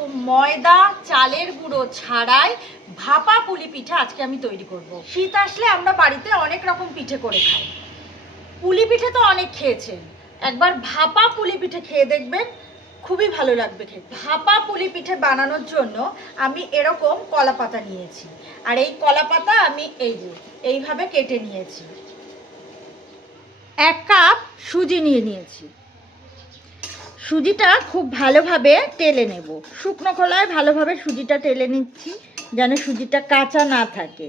ও ময়দা চালের গুঁড়ো ছাড়াই ভাপা পুলি পিঠা আজকে আমি তৈরি করব। শীত আসলে আমরা বাড়িতে অনেক রকম পিঠে করে খাই। পুলি পিঠে তো অনেক খেয়েছেন, একবার ভাপা পুলি পিঠে খেয়ে দেখবেন, খুবই ভালো লাগবে খেতে। ভাপা পুলি পিঠে বানানোর জন্য আমি এরকম কলা পাতা নিয়েছি, আর এই কলা পাতা আমি এইভাবে কেটে নিয়েছি। 1 কাপ সুজি নিয়েছি। সুজিটা খুব ভালোভাবে টেলে নেব, শুকনো খোলায় ভালোভাবে সুজিটা টেলে নিচ্ছি যেন সুজিটা কাঁচা না থাকে।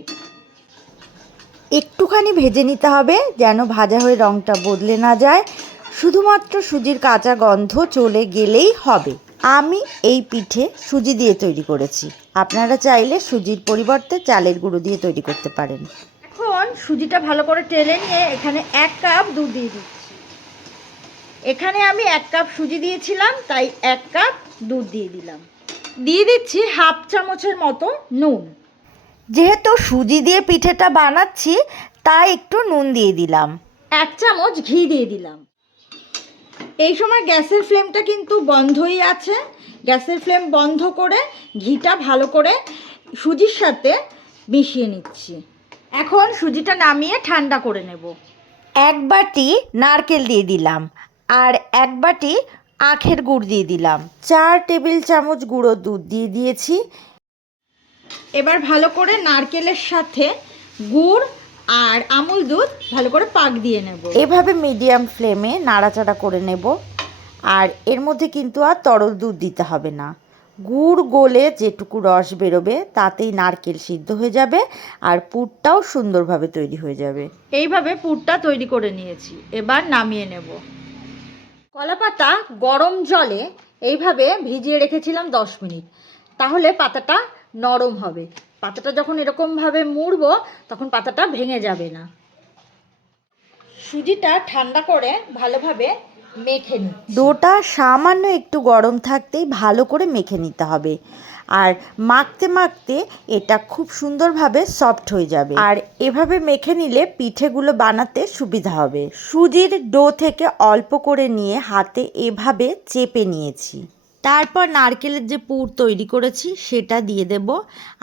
একটুখানি ভেজে নিতে হবে যেন ভাজা হয়ে রঙটা বদলে না যায়, শুধুমাত্র সুজির কাঁচা গন্ধ চলে গেলেই হবে। আমি এই পিঠে সুজি দিয়ে তৈরি করেছি, আপনারা চাইলে সুজির পরিবর্তে চালের গুঁড়ো দিয়ে তৈরি করতে পারেন। এখন সুজিটা ভালো করে টেলে নিয়ে এখানে 1 কাপ দুধ দিয়ে দিচ্ছি। এখানে আমি 1 কাপ সুজি দিয়েছিলাম, তাই 1 কাপ দুধ দিয়ে দিলাম। দিয়ে দিচ্ছি হাফ চামচের মতো নুন। যেহেতু সুজি দিয়ে পিঠেটা বানাচ্ছি তাই একটু নুন দিয়ে দিলাম। 1 চামচ ঘি দিয়ে দিলাম। এই সময় গ্যাসের ফ্লেমটা কিন্তু বন্ধই আছে। গ্যাসের ফ্লেম বন্ধ করে ঘিটা ভালো করে সুজির সাথে মিশিয়ে নিচ্ছি। এখন সুজিটা নামিয়ে ঠান্ডা করে নেব। 1 বাটি নারকেল দিয়ে দিলাম আর 1 বাটি আখের গুড় দিয়ে দিলাম। 4 টেবিল চামচ গুঁড়ো দুধ দিয়ে দিয়েছি। এবার ভালো করে নারকেলের সাথে গুড় আর আমুল দুধ ভালো করে পাক দিয়ে নেব। এভাবে মিডিয়াম ফ্লেমে নাড়াচাড়া করে নেব। আর এর মধ্যে কিন্তু আর তরল দুধ দিতে হবে না। গুড় গলে যেটুকু রস বেরোবে তাতেই নারকেল সিদ্ধ হয়ে যাবে আর পুরটাও সুন্দরভাবে তৈরি হয়ে যাবে। এইভাবে পুরটা তৈরি করে নিয়েছি, এবার নামিয়ে নেব। কলা পাতা গরম জলে এইভাবে ভিজিয়ে রেখেছিলাম 10 মিনিট, তাহলে পাতাটা নরম হবে। পাতাটা যখন এরকমভাবে মুড়বো তখন পাতাটা ভেঙে যাবে না। সুজিটা ঠান্ডা করে ভালোভাবে মেখে নিই। ডোটা সামান্য একটু গরম থাকতেই ভালো করে মেখে নিতে হবে, আর মাখতে মাখতে এটা খুব সুন্দরভাবে সফট হয়ে যাবে। আর এভাবে মেখে নিলে পিঠেগুলো বানাতে সুবিধা হবে। সুজির ডো থেকে অল্প করে নিয়ে হাতে এভাবে চেপে নিয়েছি। তারপর নারকেলের যে পুর তৈরি করেছি সেটা দিয়ে দেব,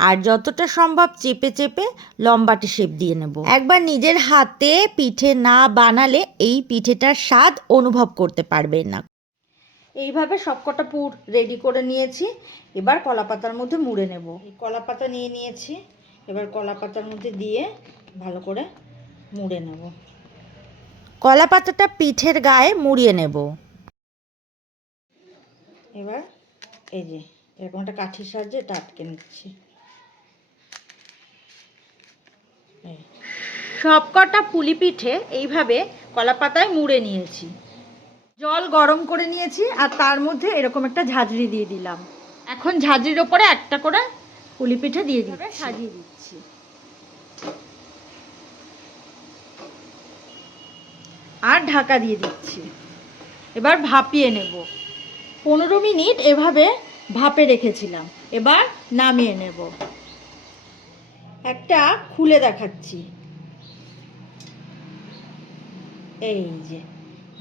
আর যতটা সম্ভব চেপে চেপে লম্বাটে শেপ দিয়ে নেব। একবার নিজের হাতে পিঠে না বানালে এই পিঠেটার স্বাদ অনুভব করতে পারবেন না। এইভাবে সবকটা পুর রেডি করে নিয়েছি, এবার কলা পাতার মধ্যে মুড়ে নেব। এই কলা পাতা নিয়ে নিয়েছি, এবার কলা পাতার মধ্যে দিয়ে ভালো করে মুড়ে নেব। কলা পাতাটা পিঠের গায়ে মুড়িয়ে নেব। এবার এই যে এরকম একটা কাঠির সাহায্যে এটা আটকে নিচ্ছি। সবকটা পুলি পিঠে এইভাবে কলা পাতায় মুড়ে নিয়েছি। জল গরম করে নিয়েছি আর তার মধ্যে এরকম একটা ঝাঁঝরি দিয়ে দিলাম। এখন ঝাঁঝরির ওপরে একটা করে পুলি পিঠে দিয়ে দিবে সাজিয়ে দিচ্ছি। আর ঢাকা দিয়ে দিচ্ছি। এবার ভাপিয়ে নেব। 15 মিনিট এভাবে ভাপে রেখেছিলাম, এবার নামিয়ে নেব। একটা খুলে দেখাচ্ছি। এই যে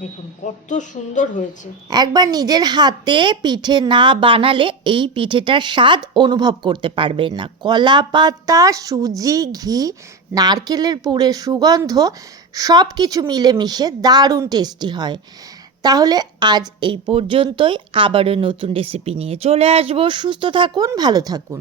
দেখুন কত সুন্দর হয়েছে। একবার নিজের হাতে পিঠে না বানালে এই পিঠেটার স্বাদ অনুভব করতে পারবেন না। কলা পাতা, সুজি, ঘি, নারকেলের পুরের সুগন্ধ সব কিছু মিলেমিশে দারুণ টেস্টি হয়। তাহলে আজ এই পর্যন্তই, আবারও নতুন রেসিপি নিয়ে চলে আসবো। সুস্থ থাকুন, ভালো থাকুন।